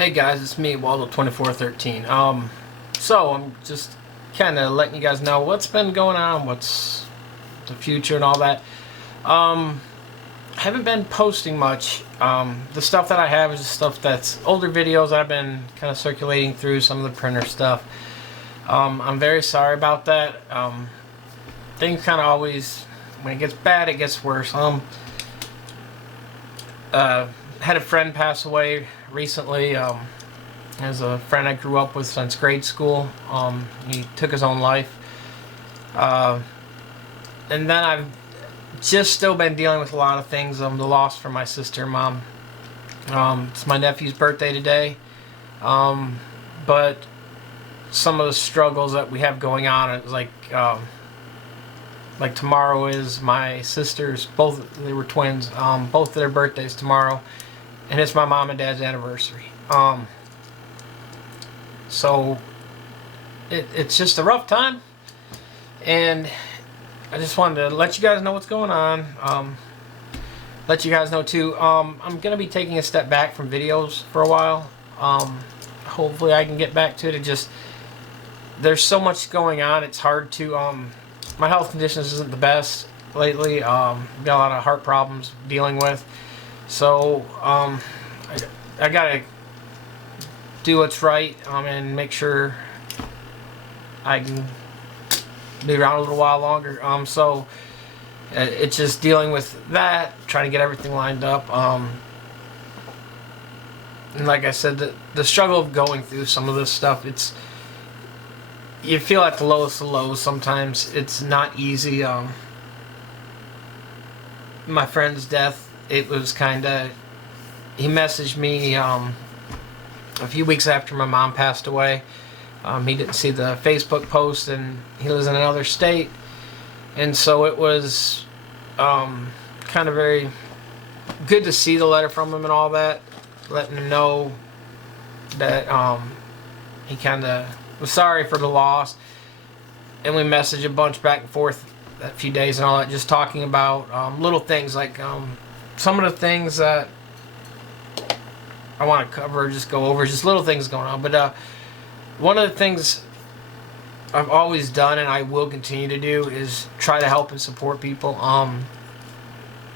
Hey guys, it's me, Waldo2413. So I'm just kind of letting you guys know what's been going on, what's the future and all that. I haven't been posting much. The stuff that I have is just stuff that's older videos I've been kind of circulating through some of the printer stuff. I'm very sorry about that. Things kind of always, when it gets bad, it gets worse. Had a friend pass away recently. As a friend I grew up with since grade school. He took his own life. And then I've just still been dealing with a lot of things. The loss from my sister and mom. It's my nephew's birthday today. But some of the struggles that we have going on, it's like tomorrow is my sister's, they were twins, both of their birthdays tomorrow, and it's my mom and dad's anniversary. So it's just a rough time, and I just wanted to let you guys know what's going on. Let you guys know too, I'm gonna be taking a step back from videos for a while. Hopefully I can get back to it. There's so much going on, it's hard to my health conditions isn't the best lately. Got a lot of heart problems dealing with, so I gotta do what's right and make sure I can be around a little while longer. So it's just dealing with that, trying to get everything lined up. And like I said, the struggle of going through some of this stuff, you feel at the lowest of lows sometimes. It's not easy. My friend's death, it was kind of, he messaged me a few weeks after my mom passed away. He didn't see the Facebook post, and he lives in another state, and so it was kind of very good to see the letter from him and all that, letting him know that he kind of was sorry for the loss. And we messaged a bunch back and forth that few days and all that, just talking about little things like some of the things that I want to cover, just go over, just little things going on. But one of the things I've always done, and I will continue to do, is try to help and support people.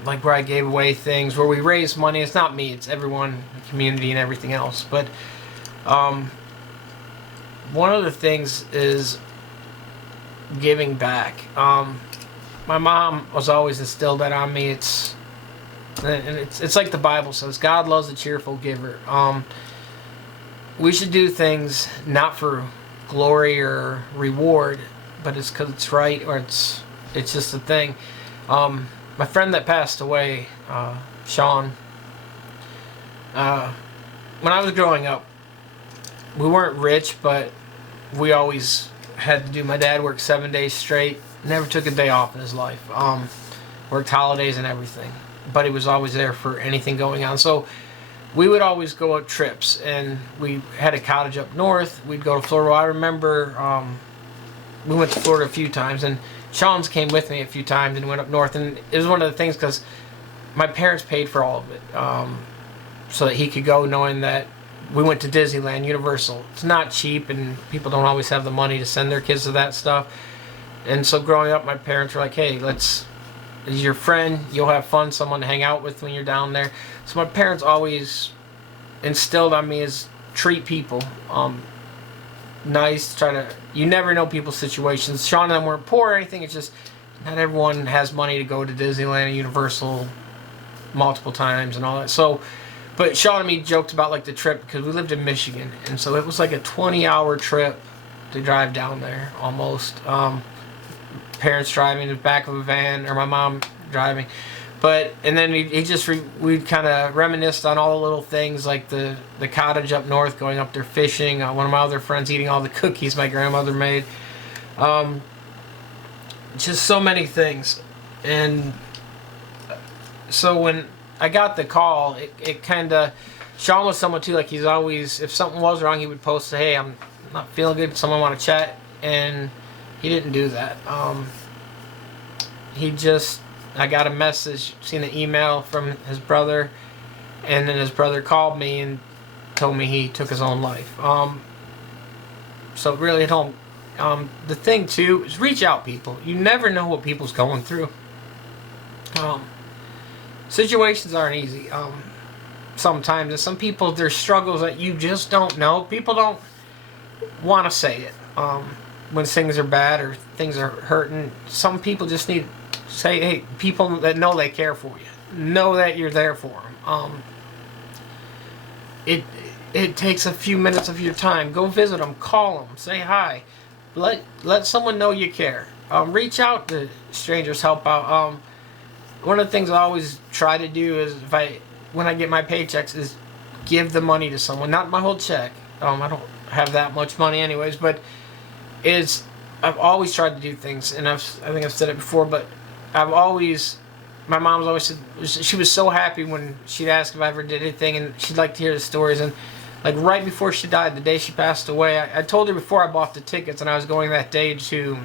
Like where I gave away things, where we raise money. It's not me, it's everyone, the community and everything else. But one of the things is giving back. My mom was always instilled that on me. It's like the Bible says, God loves a cheerful giver. We should do things not for glory or reward, but it's because it's right, or it's just a thing. My friend that passed away, Sean, when I was growing up, we weren't rich, but we always had to do, my dad worked 7 days straight, never took a day off in his life, worked holidays and everything, but he was always there for anything going on. So we would always go on trips, and we had a cottage up north. We'd go to Florida. I remember we went to Florida a few times, and Sean's came with me a few times and went up north, and it was one of the things because my parents paid for all of it, so that he could go, knowing that we went to Disneyland, Universal. It's not cheap, and people don't always have the money to send their kids to that stuff. And so growing up, my parents were like, hey, as your friend, you'll have fun, someone to hang out with when you're down there. So my parents always instilled on me is treat people nice, you never know people's situations. Sean and them weren't poor or anything, it's just not everyone has money to go to Disneyland and Universal multiple times and all that. So, but Sean and me joked about like the trip, because we lived in Michigan, and so it was like a 20-hour trip to drive down there almost. Parents driving in the back of a van, or my mom driving. And then we'd kind of reminisced on all the little things, like the cottage up north, going up there fishing, one of my other friends eating all the cookies my grandmother made. Just so many things. And so when I got the call, it kind of, Sean was someone too, like he's always, if something was wrong, he would post, say, hey, I'm not feeling good, someone want to chat, and he didn't do that. I got a message, seen an email from his brother, and then his brother called me, and told me he took his own life. So really at home, the thing too is reach out, people. You never know what people's going through. Situations aren't easy. Sometimes, and some people, there's struggles that you just don't know. People don't want to say it when things are bad or things are hurting. Some people just need to say, hey, people that know they care for you, know that you're there for them. It takes a few minutes of your time. Go visit them, call them, say hi, let someone know you care. Reach out to strangers, help out. One of the things I always try to do is when I get my paychecks is give the money to someone, not my whole check. I don't have that much money anyways, but I've always tried to do things, and I think I've said it before, but my mom's always said she was so happy when she'd ask if I ever did anything, and she'd like to hear the stories. And like right before she died, the day she passed away, I told her before I bought the tickets, and I was going that day to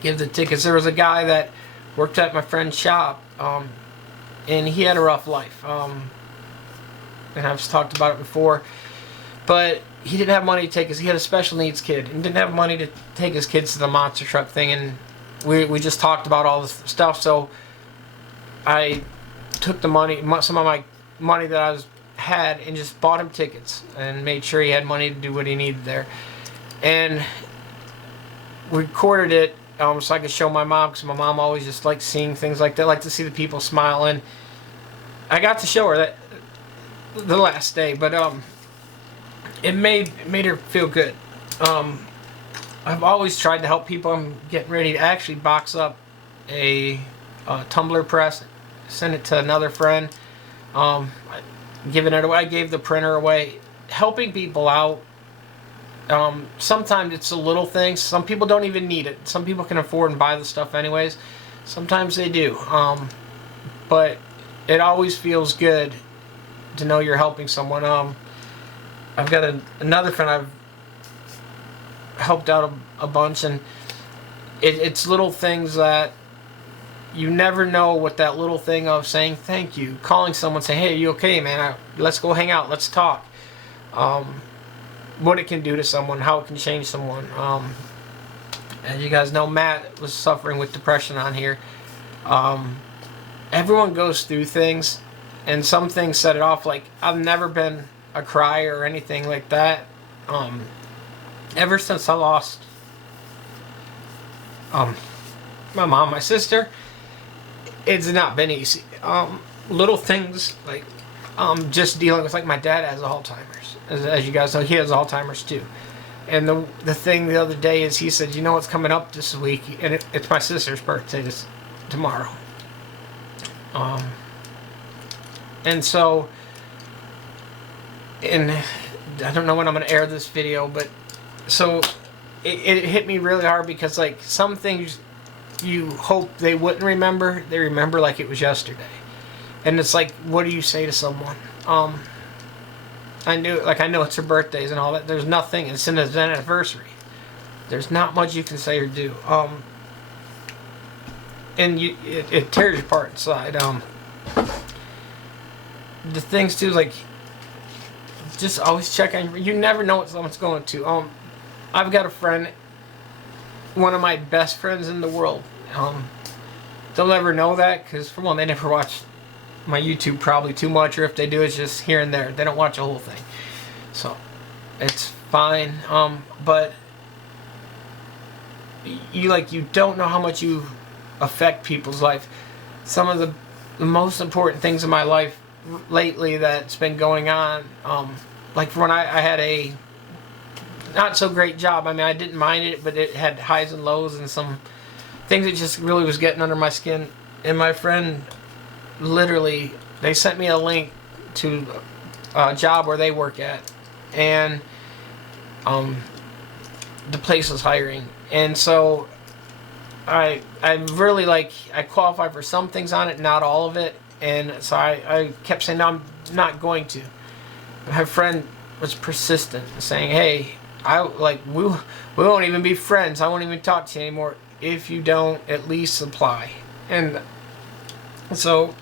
give the tickets. There was a guy that worked at my friend's shop, and he had a rough life, and I've talked about it before, but he didn't have money to take he had a special needs kid, and didn't have money to take his kids to the monster truck thing, and we just talked about all this stuff. So I took the money, some of my money that I had, and just bought him tickets and made sure he had money to do what he needed there, and recorded it so I could show my mom, because my mom always just likes seeing things like that, like to see the people smile. And I got to show her that the last day, but it made her feel good. I've always tried to help people. I'm getting ready to actually box up a tumbler press, send it to another friend, giving it away. I gave the printer away, helping people out. Sometimes it's the little things. Some people don't even need it. Some people can afford and buy the stuff anyways. Sometimes they do. But it always feels good to know you're helping someone. I've got another friend I've helped out a bunch, and it's little things that you never know what that little thing of saying thank you, calling someone, saying, hey, are you okay, man? Let's go hang out, let's talk. What it can do to someone, how it can change someone. As you guys know, Matt was suffering with depression on here. Everyone goes through things, and some things set it off. Like, I've never been a crier or anything like that. Ever since I lost my mom, my sister, it's not been easy. Little things like just dealing with, like, my dad has Alzheimer's. As you guys know, he has Alzheimer's too. And the thing the other day is, he said, you know what's coming up this week? And it's my sister's birthday tomorrow. And so, and I don't know when I'm going to air this video, but so it hit me really hard, because like some things you hope they wouldn't remember, they remember like it was yesterday. And it's like, what do you say to someone? I know it's her birthdays and all that. There's nothing. It's an anniversary. There's not much you can say or do. And it tears you apart inside. The things too, like, just always check on. You never know what someone's going to. I've got a friend, one of my best friends in the world. They'll never know that, because for one, they never watch my YouTube probably too much, or if they do, it's just here and there. They don't watch the whole thing, so it's fine. But you don't know how much you affect people's life. Some of the most important things in my life lately that's been going on, like for when I had a not so great job. I mean, I didn't mind it, but it had highs and lows, and some things that just really was getting under my skin. And my friend, literally, they sent me a link to a job where they work at, and the place was hiring. And so I really, like, I qualify for some things on it, not all of it. And so I kept saying, no, I'm not going to. My friend was persistent, saying, hey, we won't even be friends. I won't even talk to you anymore if you don't at least apply. And so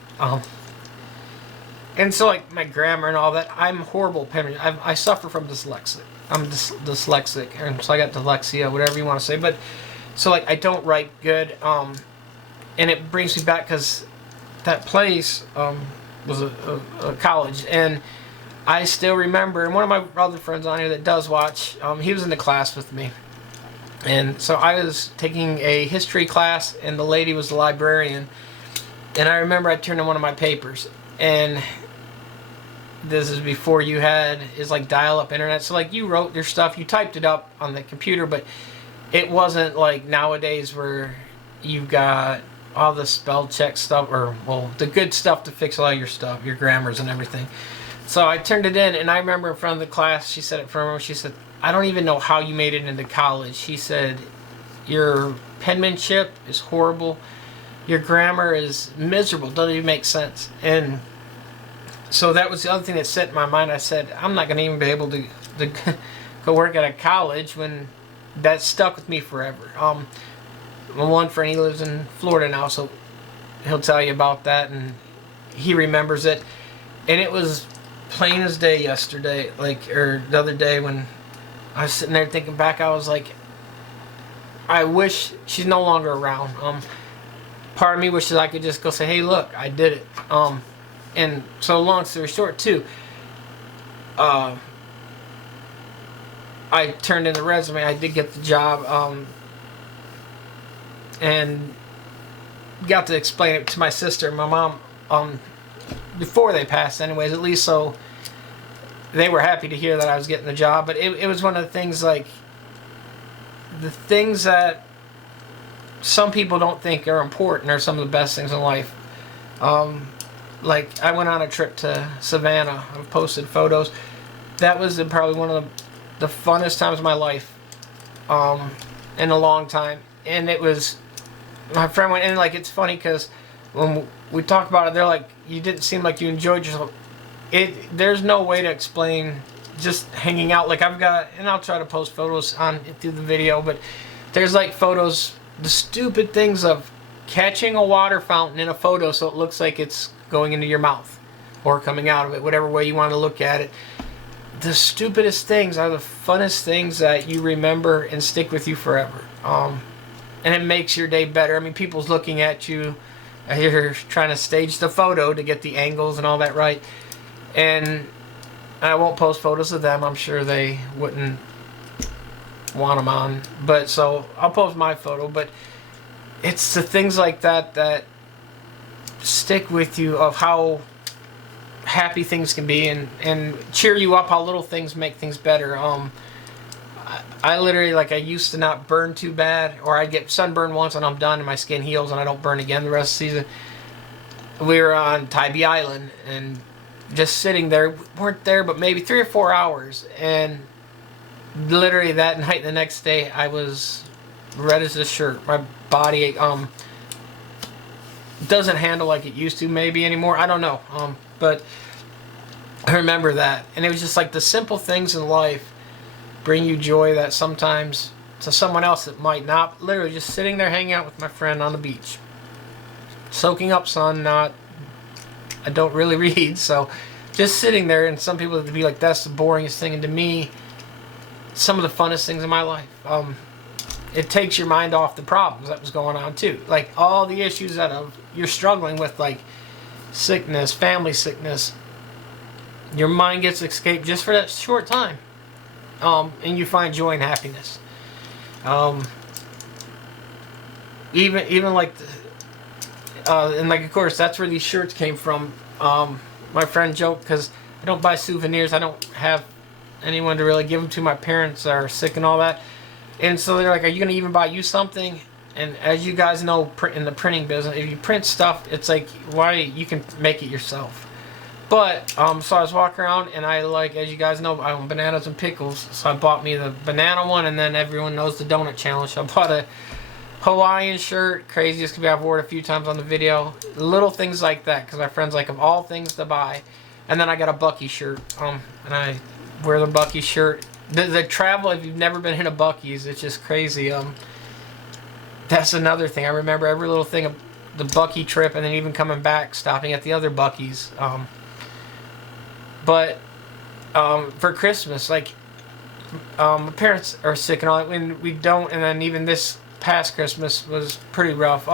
And so, like, my grammar and all that, I'm horrible at penmanship. I suffer from dyslexic. I'm dyslexic, and so I got dyslexia, whatever you want to say. But so, like, I don't write good, and it brings me back because that place was a college, and I still remember. And one of my other friends on here that does watch, he was in the class with me, and so I was taking a history class, and the lady was the librarian, and I remember I turned in one of my papers, and this is before you had is like dial-up internet, so like you wrote your stuff, you typed it up on the computer, but it wasn't like nowadays where you've got all the spell check stuff, or well, the good stuff to fix all your stuff, your grammars and everything. So I turned it in, and I remember in front of the class, she said it from her, she said, I don't even know how you made it into college. She said, your penmanship is horrible, your grammar is miserable, doesn't even make sense. And so that was the other thing that set in my mind. I said, I'm not going to even be able to go work at a college, when that stuck with me forever. My one friend, he lives in Florida now, so he'll tell you about that, and he remembers it. And it was plain as day yesterday, or the other day, when I was sitting there thinking back, I was like, I wish she's no longer around. Part of me wishes I could just go say, hey, look, I did it. And so, long story short, too, I turned in the resume. I did get the job, and got to explain it to my sister and my mom before they passed, anyways, at least, so they were happy to hear that I was getting the job. But it was one of the things, like, the things that some people don't think are important are some of the best things in life. Like, I went on a trip to Savannah. I've posted photos. That was probably one of the funnest times of my life, in a long time. And it was, my friend went in, like, it's funny because when we talk about it, they're like, you didn't seem like you enjoyed yourself. There's no way to explain just hanging out. Like, I've got, and I'll try to post photos on through the video, but there's like photos, the stupid things of catching a water fountain in a photo so it looks like it's going into your mouth or coming out of it, whatever way you want to look at it. The stupidest things are the funnest things that you remember and stick with you forever. And it makes your day better. I mean, people's looking at you, you're trying to stage the photo to get the angles and all that right. And I won't post photos of them. I'm sure they wouldn't want them on. But so I'll post my photo. But it's the things like that that stick with you, of how happy things can be, and cheer you up, how little things make things better. I literally, like, I used to not burn too bad, or I'd get sunburned once and I'm done and my skin heals and I don't burn again the rest of the season. We were on Tybee Island and just sitting there, we weren't there but maybe 3 or 4 hours, and literally that night, the next day, I was red as a shirt. My body doesn't handle like it used to maybe anymore. I don't know. But I remember that, and it was just like the simple things in life bring you joy that sometimes to someone else it might not. Literally just sitting there hanging out with my friend on the beach, soaking up sun. I don't really read, so just sitting there, and some people would be like, that's the boringest thing, and to me, some of the funnest things in my life. It takes your mind off the problems that was going on too, like all the issues that you're struggling with, like sickness, family sickness. Your mind gets escaped just for that short time, and you find joy and happiness. Even like and like, of course, that's where these shirts came from. My friend joked, because I don't buy souvenirs, I don't have anyone to really give them to. My parents are sick and all that, and so they're like, are you going to even buy you something? And as you guys know, in the printing business, if you print stuff, it's like, why, you can make it yourself. But so I was walking around, and I, like, as you guys know, I own bananas and pickles, so I bought me the banana one, and then everyone knows the donut challenge, so I bought a Hawaiian shirt, craziest could be. I've worn it a few times on the video. Little things like that, because my friends like, of all things to buy. And then I got a Bucky shirt, and I wear the Bucky shirt. The travel, if you've never been in a Bucky's, it's just crazy. That's another thing. I remember every little thing of the Bucky trip, and then even coming back, stopping at the other Bucky's. But for Christmas, like my parents are sick and all that, and we don't. And then even this past Christmas was pretty rough.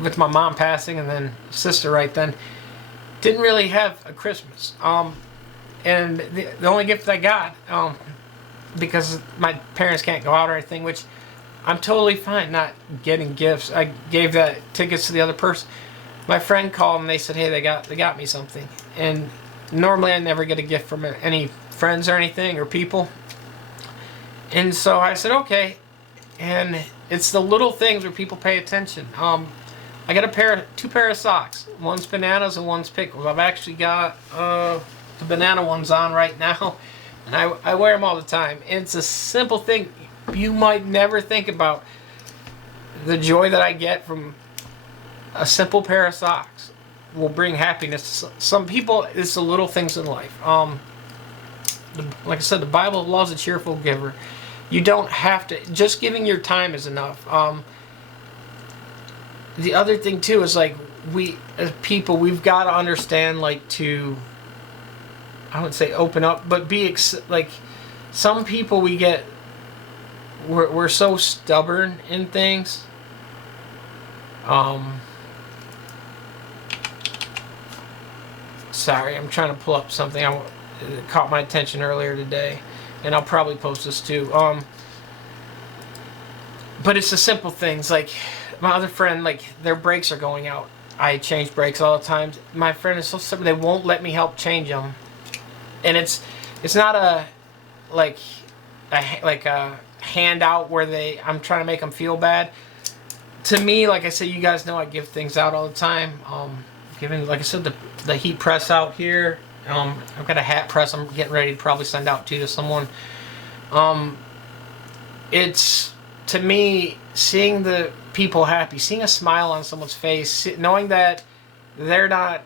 With my mom passing, and then sister right then, didn't really have a Christmas. And the only gift I got, because my parents can't go out or anything, which I'm totally fine not getting gifts. I gave that tickets to the other person. My friend called and they said, hey, they got me something. And normally I never get a gift from any friends or anything or people. And so I said, okay. And it's the little things where people pay attention. I got two pair of socks. One's bananas and one's pickles. I've actually got the banana ones on right now, and I wear them all the time. And it's a simple thing you might never think about. The joy that I get from a simple pair of socks will bring happiness to some people. It's the little things in life. Like I said, the Bible loves a cheerful giver. You don't have to. Just giving your time is enough. The other thing too is, like, we as people, we've got to understand, like, to, I wouldn't say open up, but be like, some people we're so stubborn in things. Sorry, I'm trying to pull up something it caught my attention earlier today, and I'll probably post this too. But it's the simple things, like my other friend, like, their brakes are going out. I change brakes all the time. My friend is so stubborn, they won't let me help change them. And it's not a handout where I'm trying to make them feel bad. To me, like I said, you guys know I give things out all the time. Giving, like I said, the heat press out here. I've got a hat press I'm getting ready to probably send out to someone. It's, to me, seeing the people happy, seeing a smile on someone's face, knowing that they're not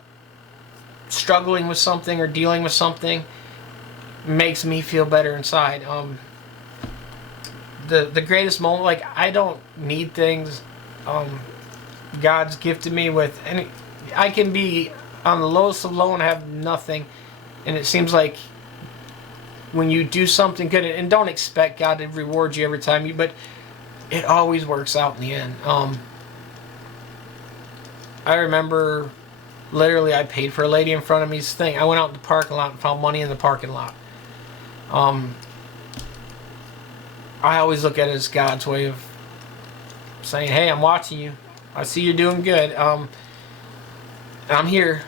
struggling with something or dealing with something, makes me feel better inside. The greatest moment, like, I don't need things. God's gifted me with any. I can be on the lowest of low and have nothing, and it seems like when you do something good, and don't expect God to reward you every time but it always works out in the end. I remember, literally, I paid for a lady in front of me's thing. I went out in the parking lot and found money in the parking lot. I always look at it as God's way of saying, hey, I'm watching you. I see you're doing good. And I'm here.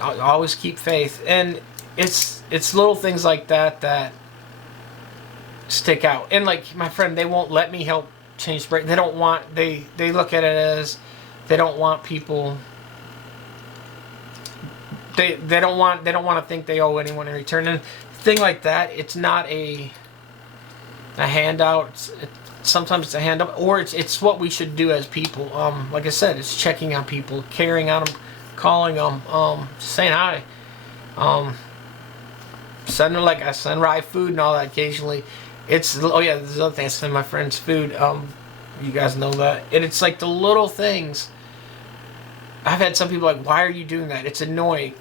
I'll always keep faith. And it's little things like that stick out. And, like, my friend, they won't let me help change the brake. They don't want, they look at it as they don't want people, they don't want to think they owe anyone in return. And thing like that, it's not a handout. Sometimes it's a handout, or it's what we should do as people. Like I said, it's checking on people, caring on them, calling them, saying hi, sending, like, I send Rye food and all that occasionally. It's, oh yeah, there's other thing, I send my friends food. You guys know that. And it's like the little things. I've had some people like, why are you doing that? It's annoying.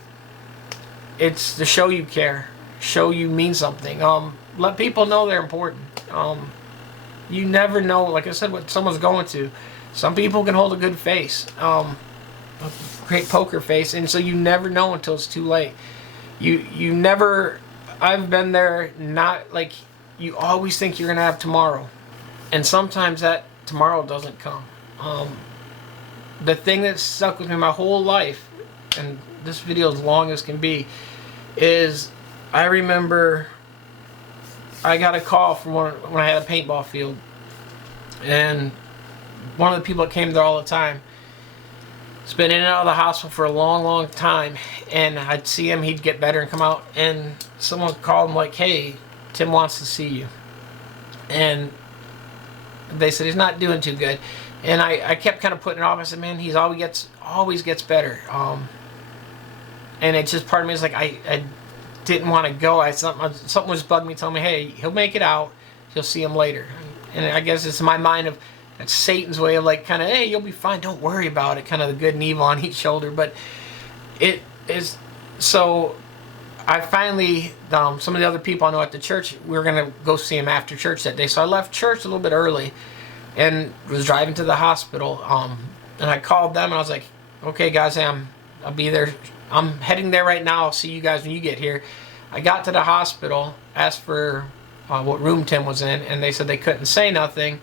It's to show you care, show you mean something. Let people know they're important. You never know, like I said, what someone's going to. Some people can hold a good face, a great poker face, and so you never know until it's too late. You never. I've been there. Not like, you always think you're gonna have tomorrow, and sometimes that tomorrow doesn't come. The thing that stuck with me my whole life, and this video as long as can be, is I remember I got a call from when I had a paintball field, and one of the people that came there all the time has been in and out of the hospital for a long time, and I'd see him, he'd get better and come out, and someone called him like, hey, Tim wants to see you. And they said he's not doing too good, and I kept kind of putting it off. I said, man, he's always gets better. And it's just, part of me is like, I didn't want to go. Something was bugging me, telling me, hey, he'll make it out, you'll see him later. And I guess it's my mind of, that's Satan's way of, like, kind of, hey, you'll be fine, don't worry about it, kind of the good and evil on each shoulder. But it is, so I finally, some of the other people I know at the church, we were going to go see him after church that day. So I left church a little bit early and was driving to the hospital. And I called them and I was like, okay, guys, I'll be there. I'm heading there right now. I'll see you guys when you get here. I got to the hospital, asked for what room Tim was in, and they said they couldn't say nothing.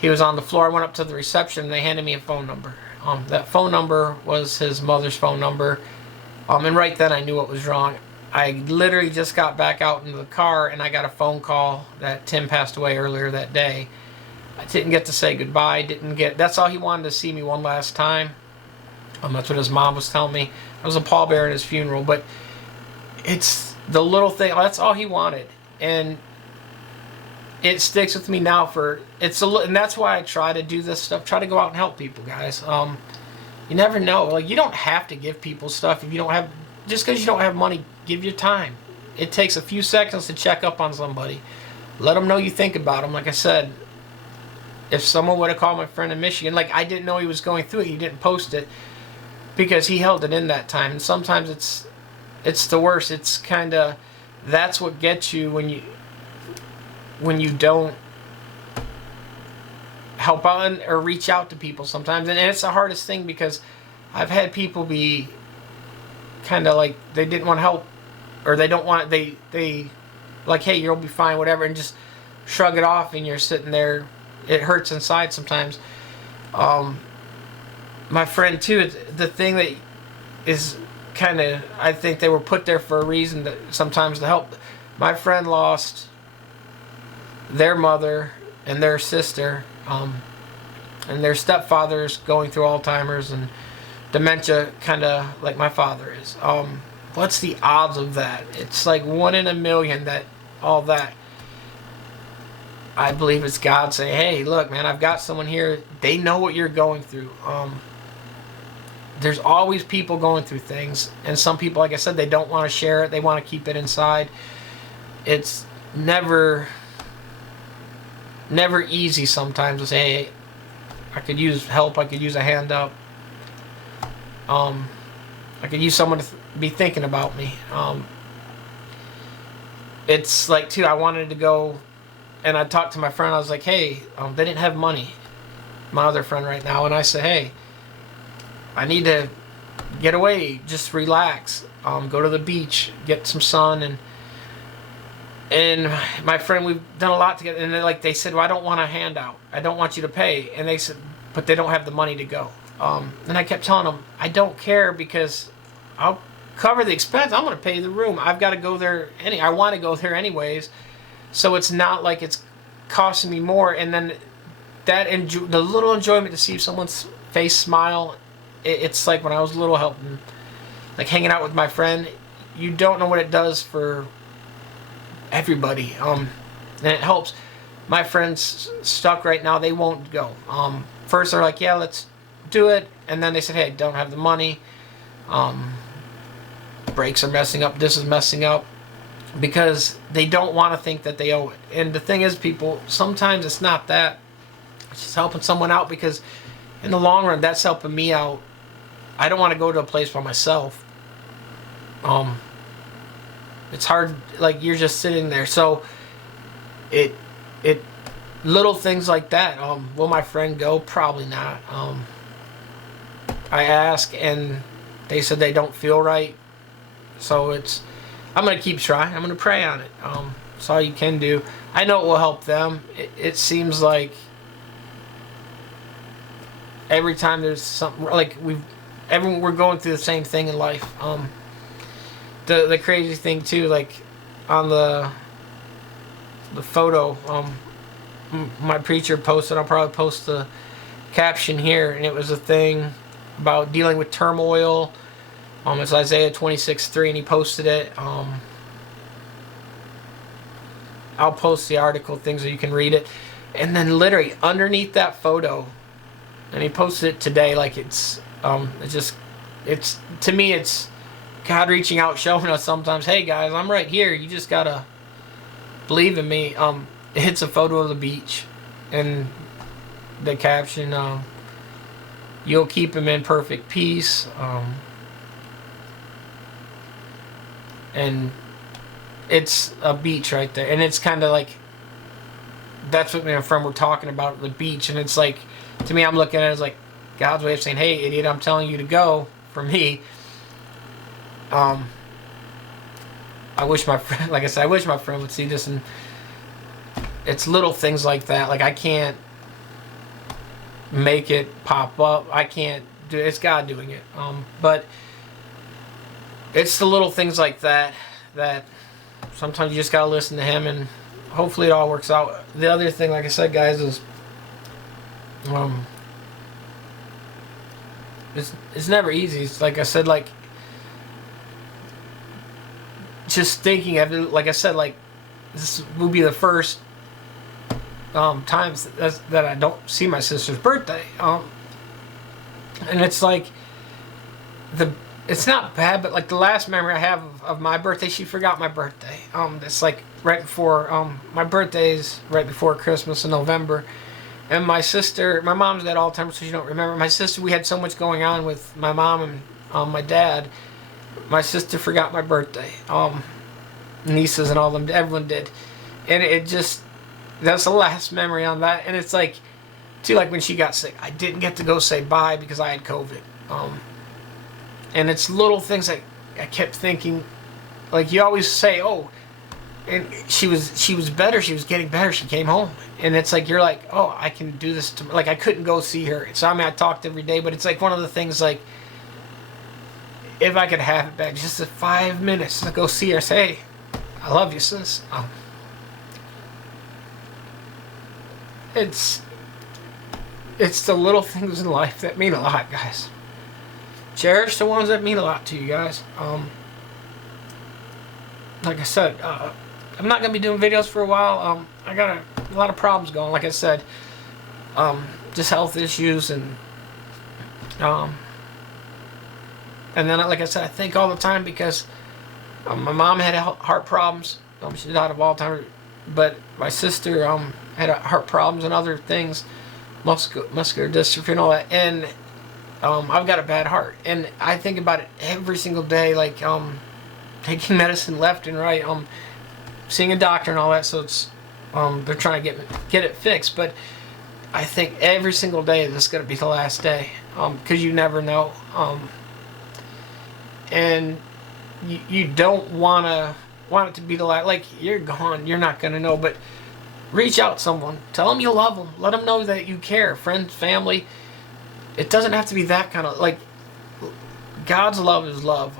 He was on the floor. I went up to the reception and they handed me a phone number. That phone number was his mother's phone number. And right then I knew what was wrong. I literally just got back out into the car and I got a phone call that Tim passed away earlier that day. I didn't get to say goodbye. That's all he wanted, to see me one last time. That's what his mom was telling me. I was a pallbearer at his funeral, but it's the little thing. That's all he wanted, and it sticks with me now. And that's why I try to do this stuff. Try to go out and help people, guys. You never know. Like, you don't have to give people stuff if you don't have. Just because you don't have money, give your time. It takes a few seconds to check up on somebody. Let them know you think about them. Like I said, if someone would have called my friend in Michigan, like, I didn't know he was going through it. He didn't post it because he held it in that time. And sometimes it's the worst. It's kind of, that's what gets you when you don't help out or reach out to people sometimes. And it's the hardest thing because I've had people be kind of like, they didn't want to help, or they don't want, they like, hey, you'll be fine, whatever, and just shrug it off, and you're sitting there. It hurts inside sometimes. My friend too, the thing that is kind of, I think they were put there for a reason, that sometimes to help. My friend lost their mother and their sister, and their stepfather's going through Alzheimer's and dementia, kind of like my father is. What's the odds of that? It's like 1 in a million that all that. I believe it's God saying, hey, look, man, I've got someone here. They know what you're going through. There's always people going through things. And some people, like I said, they don't want to share it. They want to keep it inside. It's never easy sometimes to say, hey, I could use help. I could use a hand up. I could use someone to be thinking about me. It's like, too, I wanted to go, and I talked to my friend. I was like, hey, they didn't have money, my other friend right now. And I said, hey, I need to get away, just relax, go to the beach, get some sun. And my friend, we've done a lot together. And they said, well, I don't want a handout. I don't want you to pay. And they said, but they don't have the money to go. And I kept telling them, I don't care, because I'll cover the expense. I'm going to pay the room. I've got to go there. I want to go there anyways. So it's not like it's costing me more. And then the little enjoyment to see someone's face smile, it's like when I was little, helping, like hanging out with my friend. You don't know what it does for everybody. And it helps. My friends stuck right now. They won't go. First they're like, yeah, let's do it. And then they said, hey, I don't have the money. Brakes are messing up. This is messing up. Because they don't want to think that they owe it. And the thing is, people, sometimes it's not that. It's just helping someone out, because in the long run, that's helping me out. I don't want to go to a place by myself. It's hard, like, you're just sitting there. So it little things like that. Will my friend go? Probably not. I asked, and they said they don't feel right. So I'm going to keep trying. I'm going to pray on it. That's all you can do. I know it will help them. It seems like every time there's something, like we're going through the same thing in life. The crazy thing too, like on the photo, my preacher posted, I'll probably post the caption here, and it was a thing about dealing with turmoil. It's Isaiah 26:3, and he posted it. I'll post the article, things so you can read it. And then literally underneath that photo, and he posted it today, like it's to me, it's God reaching out, showing us sometimes, hey guys, I'm right here. You just gotta believe in me. It's a photo of the beach, and the caption, you'll keep him in perfect peace. and it's a beach right there, and it's kind of like that's what me and my friend were talking about, the beach, and it's like, to me, I'm looking at it as like God's way of saying, "Hey, idiot, I'm telling you to go." For me, I wish my friend, like I said, I wish my friend would see this, and it's little things like that. Like, I can't make it pop up. I can't do it. It's God doing it. But it's the little things like that that sometimes you just gotta listen to Him, and hopefully it all works out. The other thing, like I said, guys, is it's never easy. It's like I said, like, just thinking of it, like I said, like, this will be the first times that I don't see my sister's birthday. And it's like, it's not bad, but like the last memory I have of my birthday, she forgot my birthday. It's like right before, my birthday is right before Christmas in November. And my sister, my mom's dead all the time, so she don't remember. My sister, we had so much going on with my mom and my dad. My sister forgot my birthday. Nieces and all them, everyone did. And it just, that's the last memory on that. And it's like, too, like when she got sick, I didn't get to go say bye because I had COVID. And it's little things that I kept thinking, like you always say, oh, and she was better, she was getting better, she came home. And it's like, you're like, oh, I can do this to, like, I couldn't go see her. So I mean, I talked every day, but it's like one of the things, like, if I could have it back, just 5 minutes to go see her, say, hey, I love you, sis. It's the little things in life that mean a lot, guys. Cherish the ones that mean a lot to you guys. Like I said, I'm not gonna be doing videos for a while. I got a lot of problems going. Like I said, just health issues, and then, like I said, I think all the time because my mom had heart problems. She died of Alzheimer's, but my sister had heart problems and other things, muscular dystrophy and all that. And I've got a bad heart, and I think about it every single day, like taking medicine left and right, seeing a doctor and all that. So it's they're trying to get it fixed, but I think every single day this is gonna be the last day, because you never know, and you don't want it to be the last. Like, you're gone, you're not gonna know, but reach out to someone, tell them you love them, let them know that you care, friends, family. It doesn't have to be that kind of, like, God's love is love.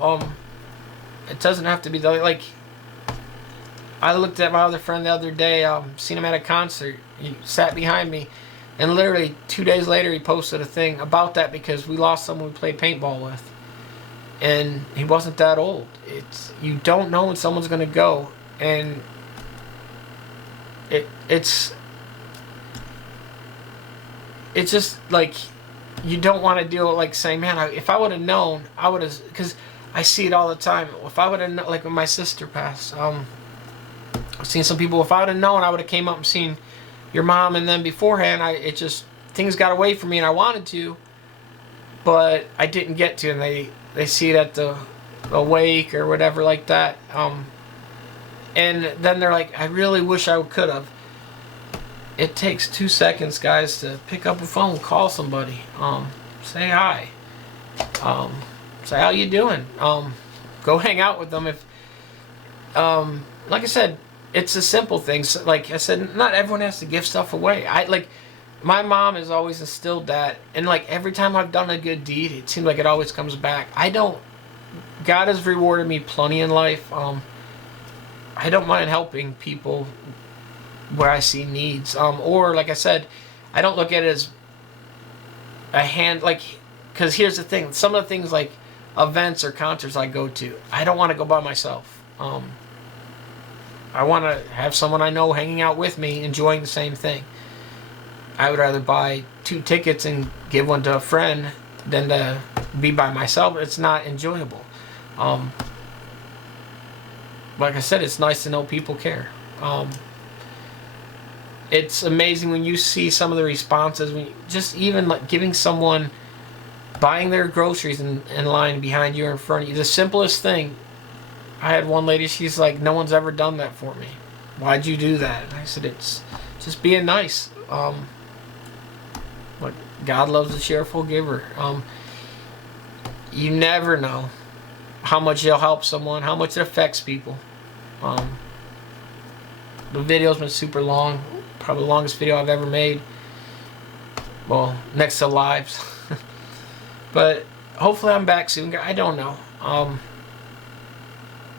It doesn't have to be like, I looked at my other friend the other day, seen him at a concert. He sat behind me, and literally 2 days later he posted a thing about that because we lost someone we played paintball with. And he wasn't that old. You don't know when someone's gonna go, and it's just like, you don't want to deal with, like, saying, man, if I would have known, I would have, because I see it all the time. If I would have known, like when my sister passed, I've seen some people, if I would have known, I would have came up and seen your mom, and then beforehand, it just, things got away from me, and I wanted to, but I didn't get to, and they see it at the wake or whatever like that, and then they're like, I really wish I could have. It takes 2 seconds, guys, to pick up a phone, call somebody, say hi, say how you doing, go hang out with them. If like I said, it's the simple things. Like I said, not everyone has to give stuff away. My mom has always instilled that, and like every time I've done a good deed, it seems like it always comes back. God has rewarded me plenty in life. I don't mind helping people where I see needs, or like I said, I don't look at it as a hand, like, because here's the thing, some of the things like events or concerts I go to, I don't want to go by myself. I want to have someone I know hanging out with me, enjoying the same thing. I would rather buy 2 tickets and give one to a friend than to be by myself. It's not enjoyable. Like I said, it's nice to know people care. It's amazing when you see some of the responses, when just even like giving someone, buying their groceries in line behind you or in front of you, the simplest thing. I had one lady, she's like, no one's ever done that for me. Why'd you do that? And I said, it's just being nice. Like, God loves a cheerful giver. You never know how much you'll help someone, how much it affects people. The video's been super long, probably the longest video I've ever made. Well, next to lives. But hopefully I'm back soon. I don't know.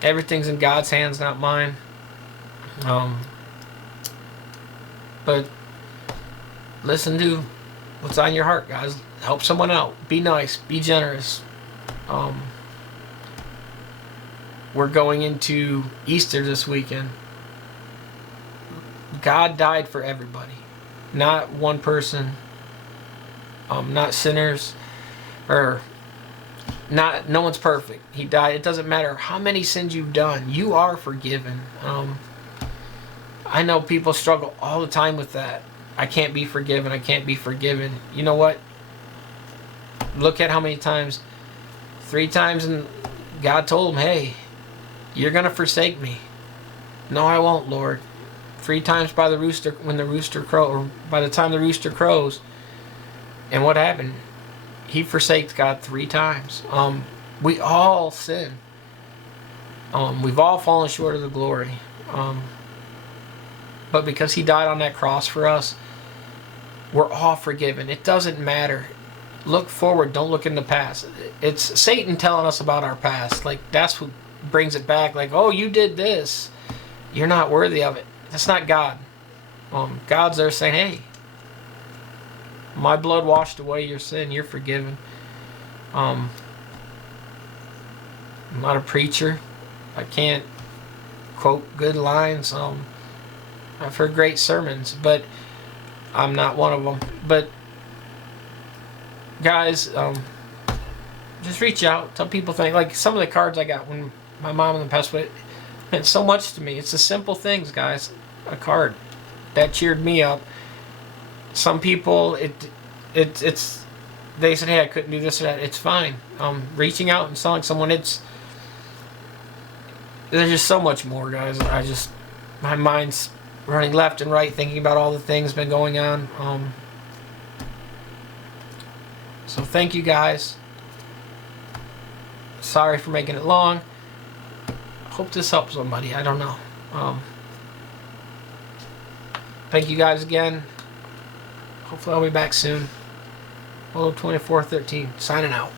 Everything's in God's hands, not mine. But listen to what's on your heart, guys. Help someone out. Be nice. Be generous. We're going into Easter this weekend. God died for everybody, not one person. Not sinners, or not. No one's perfect. He died. It doesn't matter how many sins you've done. You are forgiven. I know people struggle all the time with that. I can't be forgiven. I can't be forgiven. You know what? Look at how many times. 3 times, and God told him, "Hey, you're gonna forsake me." No, I won't, Lord. 3 times by the rooster, when the rooster crow, or by the time the rooster crows. And what happened? He forsakes God 3 times. We all sin. We've all fallen short of the glory. But because he died on that cross for us, we're all forgiven. It doesn't matter. Look forward. Don't look in the past. It's Satan telling us about our past. Like, that's what brings it back. Like, oh, you did this. You're not worthy of it. That's not God. God's there saying, hey, my blood washed away your sin. You're forgiven. I'm not a preacher. I can't quote good lines. I've heard great sermons, but I'm not one of them. But guys, just reach out. Tell people things. Like some of the cards I got when my mom and the passed away meant so much to me. It's the simple things, guys. A card that cheered me up. Some people, it's they said, hey, I couldn't do this or that. It's fine. Reaching out and telling someone, there's just so much more, guys. My mind's running left and right, thinking about all the things been going on. So thank you, guys. Sorry for making it long. Hope this helps somebody. I don't know. Thank you guys again. Hopefully I'll be back soon. 2413 signing out.